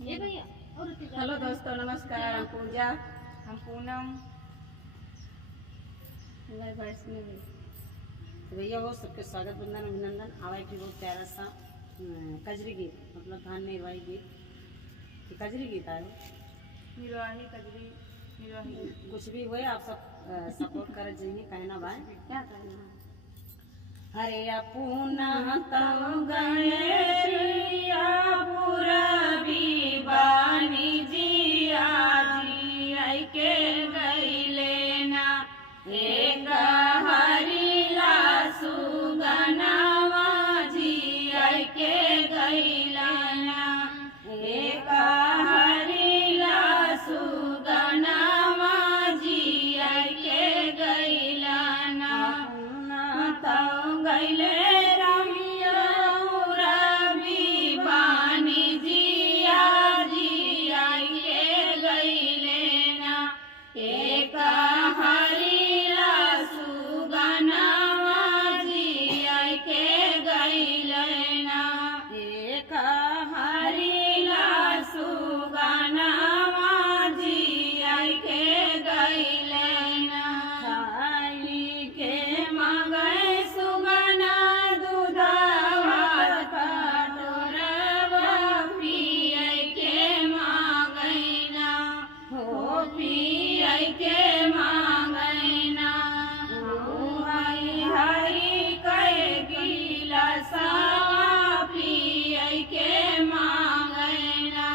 ये भैया। हेलो दोस्तों, नमस्कार। हम पूजा, हम पूनम। तो भैया वो सबके स्वागत, वंदन, अभिनंदन। आवाज भी बहुत प्यारा सा कजरी गीत, मतलब धान निर्वाही गीत, कजरी गीत आए निर्वाही कजरी निर्वाही कुछ भी हुए, आप सब सपोर्ट कर जाइए। कहना भाई क्या कहना। हरे अपूना तम गणेरिया पुरबी बानी जिया जी आई के गईले ना एक हरिला सुगनावा जी आई के गईला ना एक हरिला सुगनावा जी आई के गईला ना तम गईले रमिया रवि बानी जिया जी आई के गईले ना एक हरिला सुगनावा जी आई के गईले ना एक हरिला सुगनावा जी आई के गईले ना खाई के मांगे सुगना दूधवा कटोरवा पिए के मांगैना हो पिए के मांगैना हरी हरी कह गिलासा पिए के मांगैना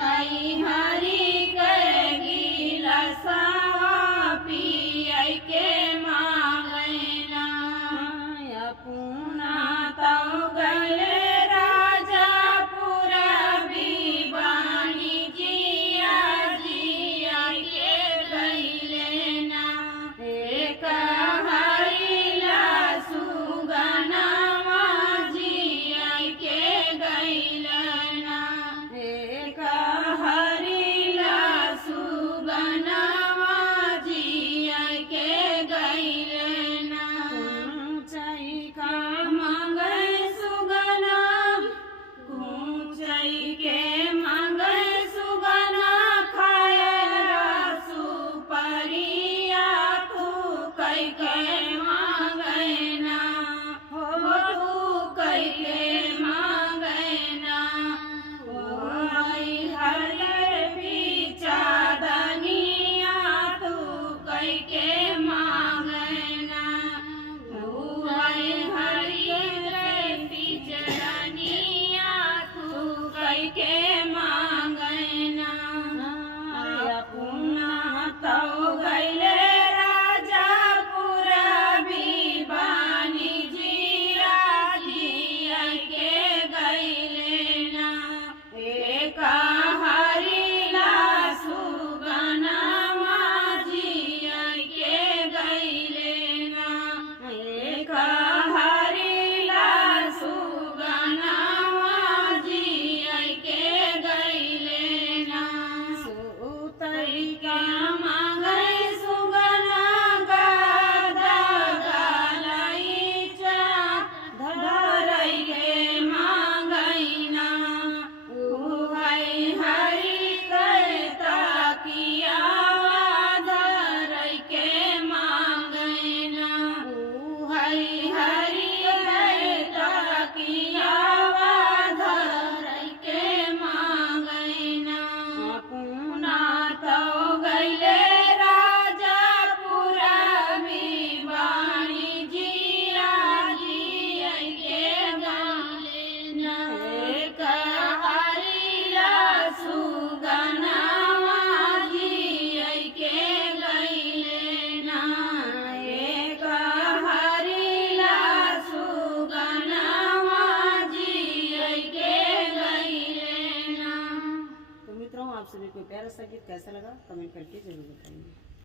हरी हरी कह गिलासा पिए के मांगैना पूना तो गए राजा पुरबी बानी जिया जिया के गईले ना एक हरिला सुगनावा जिया के गईले ना एक हरिला सुगनावा जिया के गईले ना ऊंचाई का मांगे सुगना ऊंचाई के मांगे सुगना खाए सुपरिया तू कई के मांगैना हो तू कई के मांगैना हो हरियर पीछा दनिया तू कई के मांगैना हो हरियर पिचरनिया तू कई के मांगैना पुना तो गईले राजा पुरबी बानी जिया जिया के गईले ना एक हरिला सुगनावा जिया के गईले ना एक हरिला सुगनावा जिया के गईले ना सुतई का मांगे सुगना गादा गालाई चा धरई के मांगैना उहई हरि कहता किया धरई के मांगैना उहई हरि कहता किया धरई के मांगैना पूना तो गईले राजा पुरबी बानी जिया जिया के गईले ना एक हरिला सुगनावा जिया के गईले ना एक हरिला सुगनावा जिया के गईले ना। तो मित्रों, आप सभी को प्यारा सा गीत कैसा लगा कमेंट करके जरूर बताइए।